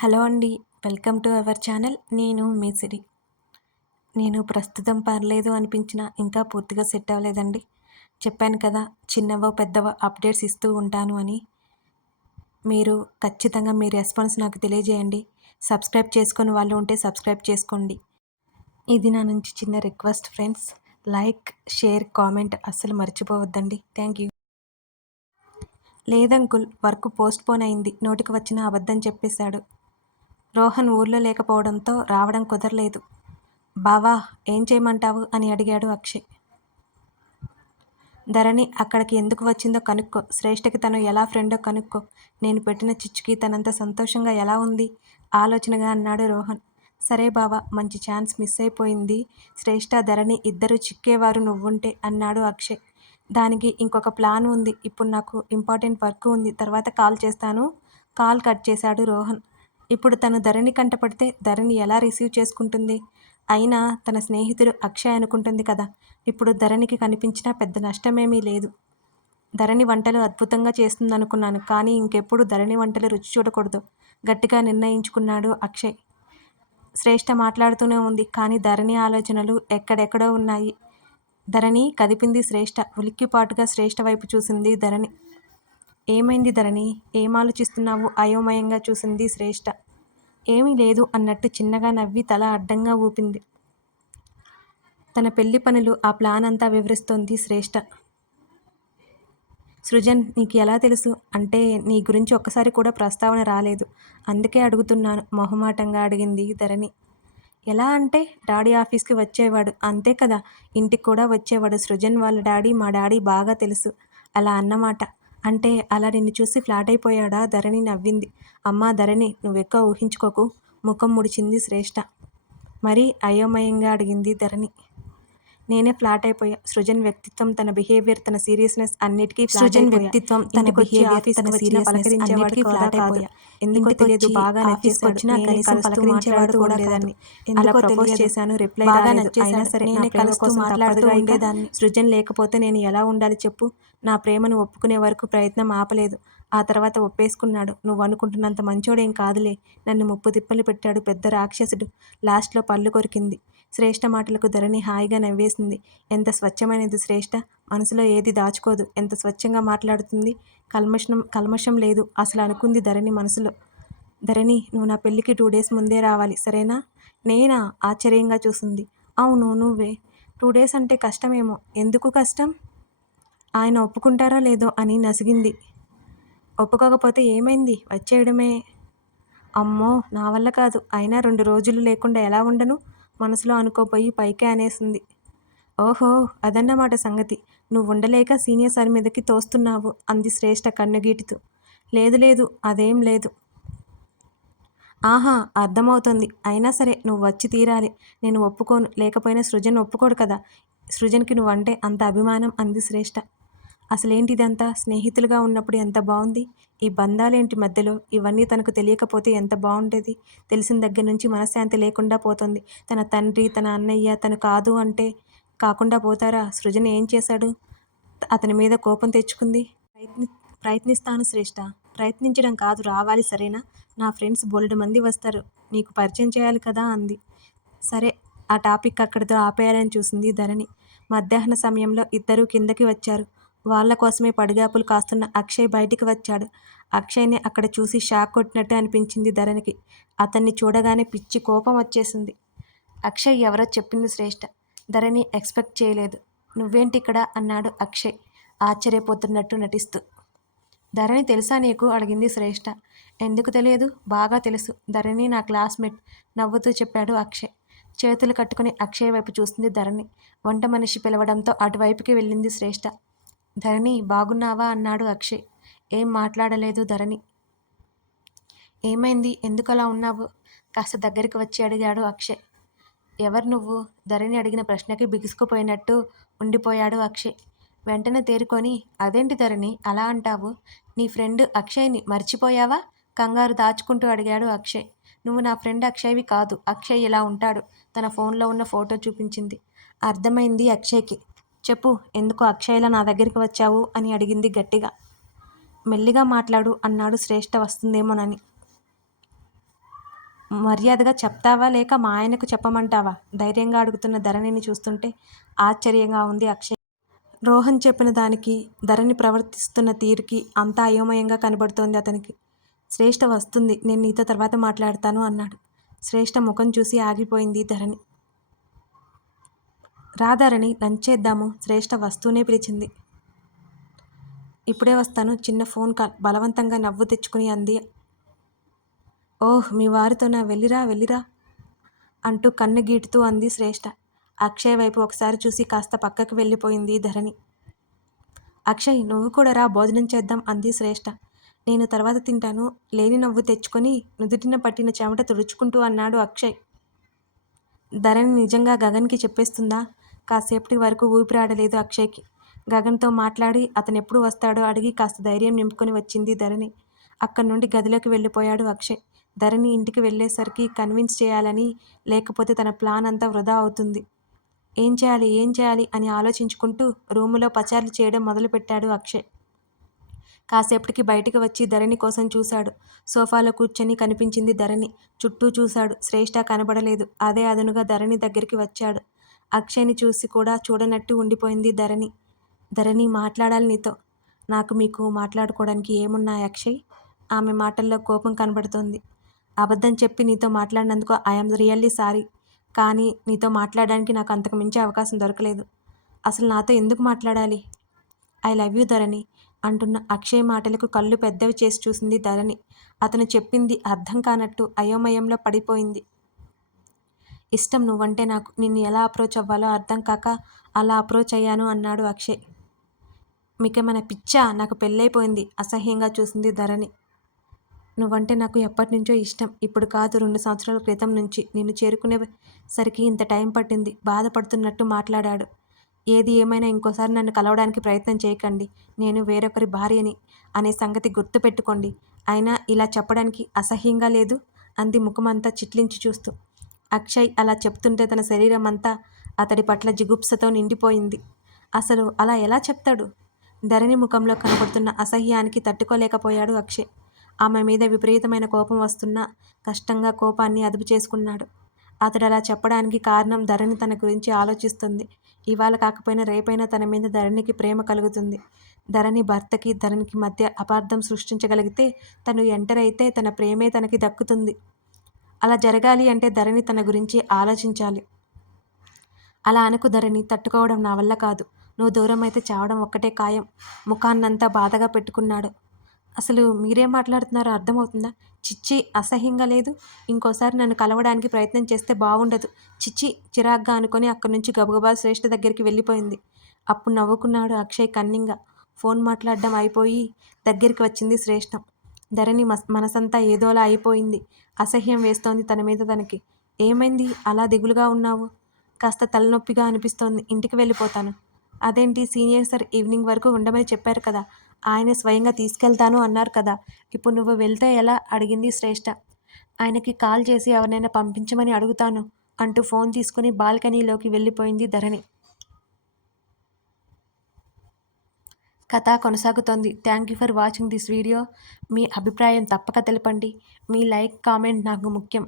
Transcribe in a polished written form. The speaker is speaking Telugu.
హలో అండి. Welcome to our channel. నేను మీ సిరి. నేను ప్రస్తుతం పర్లేదు అనిపించినా ఇంకా పూర్తిగా సెట్ అవ్వలేదండి. చెప్పాను కదా, చిన్నవో పెద్దవో అప్డేట్స్ ఇస్తూ ఉంటాను అని. మీరు ఖచ్చితంగా మీ రెస్పాన్స్ నాకు తెలియజేయండి. సబ్స్క్రైబ్ చేసుకొని వాళ్ళు ఉంటే సబ్స్క్రైబ్ చేసుకోండి. ఇది నా నుంచి చిన్న request friends. Like, share, comment అస్సలు మర్చిపోవద్దండి. Thank you. లేదంకుల్, వర్క్ పోస్ట్‌పోన్ అయింది. నోటికి వచ్చిన అబద్ధం చెప్పేశాడు. రోహన్ ఊర్లో లేకపోవడంతో రావడం కుదరలేదు. బావా, ఏం చేయమంటావు అని అడిగాడు అక్షయ్. ధరణి అక్కడికి ఎందుకు వచ్చిందో కనుక్కో. శ్రేష్ఠకి తను ఎలా ఫ్రెండో కనుక్కో. నేను పెట్టిన చిచ్చుకి తనంత సంతోషంగా ఎలా ఉంది ఆలోచనగా అన్నాడు రోహన్. సరే బావా, మంచి ఛాన్స్ మిస్ అయిపోయింది. శ్రేష్ఠ, ధరణి ఇద్దరు చిక్కేవారు నువ్వుంటే అన్నాడు అక్షయ్. దానికి ఇంకొక ప్లాన్ ఉంది. ఇప్పుడు నాకు ఇంపార్టెంట్ వర్క్ ఉంది, తర్వాత కాల్ చేస్తాను. కాల్ కట్ చేశాడు రోహన్. ఇప్పుడు తను ధరణి కంటపడితే ధరణి ఎలా రిసీవ్ చేసుకుంటుంది? అయినా తన స్నేహితుడు అక్షయ్ అనుకుంటుంది కదా. ఇప్పుడు ధరణికి కనిపించినా పెద్ద నష్టమేమీ లేదు. ధరణి వంటలు అద్భుతంగా చేస్తుందనుకున్నాను, కానీ ఇంకెప్పుడు ధరణి వంటలు రుచి చూడకూడదు గట్టిగా నిర్ణయించుకున్నాడు అక్షయ్. శ్రేష్ఠ మాట్లాడుతూనే ఉంది, కానీ ధరణి ఆలోచనలు ఎక్కడెక్కడో ఉన్నాయి. ధరణి కదిపింది శ్రేష్ఠ. ఉలిక్కిపాటుగా శ్రేష్ఠ వైపు చూసింది ధరణి. ఏమైంది ధరణి? ఏం ఆలోచిస్తున్నావు? అయోమయంగా చూసింది శ్రేష్ఠ. ఏమీ లేదు అన్నట్టు చిన్నగా నవ్వి తల అడ్డంగా ఊపింది. తన పెళ్లి పనులు, ఆ ప్లాన్ అంతా వివరిస్తోంది శ్రేష్ఠ. సృజన్, నీకు ఎలా తెలుసు? అంటే నీ గురించి ఒక్కసారి కూడా ప్రస్తావన రాలేదు, అందుకే అడుగుతున్నాను మొహమాటంగా అడిగింది ధరణి. ఎలా అంటే డాడీ ఆఫీస్కి వచ్చేవాడు అంతే కదా, ఇంటికి కూడా వచ్చేవాడు. సృజన్ వాళ్ళ డాడీ మా డాడీ బాగా తెలుసు అలా అన్నమాట. అంటే అలా నిన్ను చూసి ఫ్లాట్ అయిపోయాడా? ధరణి నవ్వింది. అమ్మా ధరణి, నువ్వెక్కువ ఊహించుకోకు, ముఖం ముడిచింది శ్రేష్ఠ. మరీ అయోమయంగా అడిగింది ధరణి. నేనే ఫ్లాట్ అయిపోయా. సృజన్ వ్యక్తిత్వం, తన బిహేవియర్, తన సీరియస్నెస్ అన్నిటికీ సృజన్ వ్యక్తిత్వం, తన బిహేవియర్, తన సీరియస్నెస్ పలకరించేవాడు అన్నిటికీ కూడా ఫ్లాట్ కాదు. అయిపోయా. ఎందుకో తెలియదు, బాగా ఆఫీస్‌కొచ్చినా నచ్చేసాడు. కనీసం పలకరించేవాడు కూడా కాదు. అలా ఎందుకో ప్రపోజ్ తెలియదు, చేశాను, రిప్లై బాగా రాలేదు. అయినా నచ్చేసాడు. సరే నా నేనే ప్రేమ కలుస్తూ కోసం మాట్లాడుతూ తప్పదుగా. ఇక ఉండేదాన్ని. సృజన్ లేకపోతే నేను ఎలా ఉండాలి చెప్పు? నా ప్రేమను ఒప్పుకునే వరకు ప్రయత్నం ఆపలేదు. ఆ తర్వాత ఒప్పేసుకున్నాడు. నువ్వు అనుకుంటున్నంత మంచోడేం కాదులే. నన్ను ముప్పు తిప్పలు పెట్టాడు, పెద్ద రాక్షసుడు. లాస్ట్లో పళ్ళు కొరికింది. శ్రేష్ఠ మాటలకు ధరణి హాయిగా నవ్వేసింది. ఎంత స్వచ్ఛమైనది శ్రేష్ఠ, మనసులో ఏది దాచుకోదు, ఎంత స్వచ్ఛంగా మాట్లాడుతుంది. కల్మషం లేదు అసలు అనుకుంది ధరణి మనసులో. ధరణి, నువ్వు నా పెళ్ళికి 2 డేస్ ముందే రావాలి, సరేనా? నేనా? ఆశ్చర్యంగా చూసింది. అవును, నువ్వే. 2 డేస్ అంటే కష్టమేమో. ఎందుకు కష్టం? ఆయన ఒప్పుకుంటారో లేదో అని నసిగింది. ఒప్పుకోకపోతే ఏమైంది, వచ్చేయడమే. అమ్మో, నా వల్ల కాదు. అయినా 2 రోజులు లేకుండా ఎలా ఉండను? మనసులో అనుకోపోయి పైకే అనేసింది. ఓహో, అదన్నమాట సంగతి. నువ్వుండలేక సీనియర్ సార్ మీదకి తోస్తున్నావు అంది శ్రేష్ఠ కన్నుగీటుతూ. లేదు లేదు, అదేం లేదు. ఆహా, అర్థమవుతోంది. అయినా సరే నువ్వు వచ్చి తీరాలి. నేను ఒప్పుకోను. లేకపోయినా సృజన్ ఒప్పుకోడు కదా. సృజన్కి నువ్వంటే అంత అభిమానం అంది శ్రేష్ఠ. అసలేంటిదంతా? స్నేహితులుగా ఉన్నప్పుడు ఎంత బాగుంది. ఈ బంధాలేంటి మధ్యలో? ఇవన్నీ తనకు తెలియకపోతే ఎంత బాగుండేది. తెలిసిన దగ్గర నుంచి మనశ్శాంతి లేకుండా పోతుంది. తన తండ్రి, తన అన్నయ్య తను కాదు అంటే కాకుండా పోతారా? సృజన్ ఏం చేశాడు అతని మీద కోపం తెచ్చుకుంది? ప్రయత్నిస్తాను శ్రేష్ఠ. ప్రయత్నించడం కాదు, రావాలి, సరేనా? నా ఫ్రెండ్స్ బోలెడు మంది వస్తారు, నీకు పరిచయం చేయాలి కదా అంది. సరే, ఆ టాపిక్ అక్కడితో ఆపేయాలని చూసింది ధరణి. మధ్యాహ్న సమయంలో ఇద్దరూ కిందకి వచ్చారు. వాళ్ళ కోసమే పడిగాపులు కాస్తున్న అక్షయ్ బయటికి వచ్చాడు. అక్షయ్ని అక్కడ చూసి షాక్ కొట్టినట్టు అనిపించింది ధరణికి. అతన్ని చూడగానే పిచ్చి కోపం వచ్చేసింది. అక్షయ్ ఎవరో చెప్పింది శ్రేష్ఠ. ధరణి ఎక్స్పెక్ట్ చేయలేదు. నువ్వేంటిక్కడ అన్నాడు అక్షయ్ ఆశ్చర్యపోతున్నట్టు నటిస్తూ. ధరణి తెలుసా నీకు అడిగింది శ్రేష్ఠ. ఎందుకు తెలియదు, బాగా తెలుసు. ధరణి నా క్లాస్మేట్ నవ్వుతూ చెప్పాడు అక్షయ్. చేతులు కట్టుకుని అక్షయ్ వైపు చూసింది ధరణి. వంట మనిషి పిలవడంతో అటువైపుకి వెళ్ళింది శ్రేష్ఠ. ధరణి, బాగున్నావా అన్నాడు అక్షయ్. ఏం మాట్లాడలేదు ధరణి. ఏమైంది, ఎందుకలా ఉన్నావు? కాస్త దగ్గరికి వచ్చి అడిగాడు అక్షయ్. ఎవరు నువ్వు? ధరణి అడిగిన ప్రశ్నకి బిగుసుకుపోయినట్టు ఉండిపోయాడు అక్షయ్. వెంటనే తేరుకొని, అదేంటి ధరణి అలా అంటావు? నీ ఫ్రెండ్ అక్షయ్ని మర్చిపోయావా? కంగారు దాచుకుంటూ అడిగాడు అక్షయ్. నువ్వు నా ఫ్రెండ్ అక్షయ్వి కాదు. అక్షయ్ ఇలా ఉంటాడు. తన ఫోన్లో ఉన్న ఫోటో చూపించింది. అర్థమైంది అక్షయ్కి. చెప్పు, ఎందుకు అక్షయ్లా నా దగ్గరికి వచ్చావు అని అడిగింది గట్టిగా. మెల్లిగా మాట్లాడు అన్నాడు శ్రేష్ఠ వస్తుందేమోనని. మర్యాదగా చెప్తావా లేక మా ఆయనకు చెప్పమంటావా? ధైర్యంగా అడుగుతున్న ధరణిని చూస్తుంటే ఆశ్చర్యంగా ఉంది అక్షయ్. రోహన్ చెప్పిన దానికి, ధరణి ప్రవర్తిస్తున్న తీరుకి అంతా అయోమయంగా కనబడుతోంది అతనికి. శ్రేష్ఠ వస్తుంది, నేను నీతో తర్వాత మాట్లాడతాను అన్నాడు. శ్రేష్ఠ ముఖం చూసి ఆగిపోయింది ధరణి. రా ధరణి, లంచ్ చేద్దాము. శ్రేష్ఠ వస్తూనే పిలిచింది. ఇప్పుడే వస్తాను, చిన్న ఫోన్ కాల్ బలవంతంగా నవ్వు తెచ్చుకుని అంది. ఓహ్, మీ వారితోనా? వెళ్ళిరా వెళ్ళిరా అంటూ కన్ను గీటుతూ అంది శ్రేష్ఠ. అక్షయ్ వైపు ఒకసారి చూసి కాస్త పక్కకు వెళ్ళిపోయింది ధరణి. అక్షయ్, నువ్వు కూడా రా, భోజనం చేద్దాం అంది శ్రేష్ఠ. నేను తర్వాత తింటాను, లేని నవ్వు తెచ్చుకొని నుదుటిన పట్టిన చెమట తుడుచుకుంటూ అన్నాడు అక్షయ్. ధరణి నిజంగా గగన్కి చెప్పేస్తుందా? కాసేపటి వరకు ఊపిరాడలేదు అక్షయ్కి. గగన్తో మాట్లాడి అతను ఎప్పుడు వస్తాడో అడిగి కాస్త ధైర్యం నింపుకొని వచ్చింది ధరణి. అక్కడి నుండి గదిలోకి వెళ్ళిపోయాడు అక్షయ్. ధరణి ఇంటికి వెళ్ళేసరికి కన్విన్స్ చేయాలని, లేకపోతే తన ప్లాన్ అంతా వృధా అవుతుంది. ఏం చేయాలి అని ఆలోచించుకుంటూ రూములో పచార్లు చేయడం మొదలుపెట్టాడు అక్షయ్. కాసేపటికి బయటికి వచ్చి ధరణి కోసం చూశాడు. సోఫాలో కూర్చొని కనిపించింది ధరణి. చుట్టూ చూశాడు. శ్రేష్ఠ కనబడలేదు. అదే అదునుగా ధరణి దగ్గరికి వచ్చాడు. అక్షయ్ని చూసి కూడా చూడనట్టు ఉండిపోయింది ధరణి. ధరణి, మాట్లాడాలి నీతో. మీకు మాట్లాడుకోవడానికి ఏమున్నాయి అక్షయ్? ఆమె మాటల్లో కోపం కనబడుతోంది. అబద్ధం చెప్పి నీతో మాట్లాడినందుకు ఐఎమ్ రియల్లీ సారీ. కానీ నీతో మాట్లాడడానికి నాకు అంతకు మించే అవకాశం దొరకలేదు. అసలు నాతో ఎందుకు మాట్లాడాలి? ఐ లవ్ యూ ధరణి అంటున్న అక్షయ్ మాటలకు కళ్ళు పెద్దవి చేసి చూసింది ధరణి. అతను చెప్పింది అర్థం కానట్టు అయోమయంలో పడిపోయింది. ఇష్టం నువ్వంటే నాకు. నిన్ను ఎలా అప్రోచ్ అవ్వాలో అర్థం కాక అలా అప్రోచ్ అయ్యాను అన్నాడు అక్షయ్. మీకేమైనా పిచ్చా? నాకు పెళ్ళైపోయింది అసహ్యంగా చూసింది ధరణి. నువ్వంటే నాకు ఎప్పటినుంచో ఇష్టం. ఇప్పుడు కాదు, 2 సంవత్సరాల క్రితం నుంచి. నిన్ను చేరుకునేసరికి ఇంత టైం పట్టింది. బాధపడుతున్నట్టు మాట్లాడాడు. ఏది ఏమైనా ఇంకోసారి నన్ను కలవడానికి ప్రయత్నం చేయకండి. నేను వేరొకరి భార్యని అనే సంగతి గుర్తుపెట్టుకోండి. అయినా ఇలా చెప్పడానికి అసహ్యంగా లేదు అంది ముఖమంతా చిట్లించి చూస్తూ. అక్షయ్ అలా చెప్తుంటే తన శరీరం అంతా అతడి పట్ల జిగుప్సతో నిండిపోయింది. అసలు అలా ఎలా చెప్తాడు? ధరణి ముఖంలో కనబడుతున్న అసహ్యానికి తట్టుకోలేకపోయాడు అక్షయ్. ఆమె మీద విపరీతమైన కోపం వస్తున్నా కష్టంగా కోపాన్ని అదుపు చేసుకున్నాడు. అతడు అలా చెప్పడానికి కారణం ధరణి తన గురించి ఆలోచిస్తుంది. ఇవాళ కాకపోయినా రేపైనా తన మీద ధరణికి ప్రేమ కలుగుతుంది. ధరణి భర్తకి ధరణికి మధ్య అపార్థం సృష్టించగలిగితే, తను ఎంటర్ అయితే తన ప్రేమే తనకి దక్కుతుంది. అలా జరగాలి అంటే ధరణి తన గురించి ఆలోచించాలి. అలా అనుకు ధరణి, తట్టుకోవడం నా వల్ల కాదు. నువ్వు దూరం అయితే చావడం ఒక్కటే ఖాయం. ముఖాన్నంతా బాధగా పెట్టుకున్నాడు. అసలు మీరేం మాట్లాడుతున్నారో అర్థమవుతుందా? చిచ్చి, అసహ్యంగా లేదు? ఇంకోసారి నన్ను కలవడానికి ప్రయత్నం చేస్తే బాగుండదు. చిచ్చి, చిరాగ్గా అనుకొని అక్కడి నుంచి గబగబా శ్రేష్ఠ దగ్గరికి వెళ్ళిపోయింది. అప్పుడు నవ్వుకున్నాడు అక్షయ్ కన్నింగా. ఫోన్ మాట్లాడడం అయిపోయి దగ్గరికి వచ్చింది శ్రేష్ఠ. ధరణి మనసంతా ఏదోలా అయిపోయింది. అసహ్యం వేస్తోంది తన మీద తనకి. ఏమైంది అలా దిగులుగా ఉన్నావు? కాస్త తలనొప్పిగా అనిపిస్తోంది, ఇంటికి వెళ్ళిపోతాను. అదేంటి, సీనియర్ సార్ ఈవినింగ్ వరకు ఉండమని చెప్పారు కదా. ఆయన స్వయంగా తీసుకెళ్తాను అన్నారు కదా. ఇప్పుడు నువ్వు వెళ్తే ఎలా అడిగింది శ్రేష్ఠ. ఆయనకి కాల్ చేసి ఎవరినైనా పంపించమని అడుగుతాను అంటూ ఫోన్ తీసుకుని బాల్కనీలోకి వెళ్ళిపోయింది ధరణి. కథ కొనసాగుతోంది. Thank you for watching this video. మీ అభిప్రాయం తప్పక తెలపండి. మీ లైక్, కామెంట్ నాకు ముఖ్యం.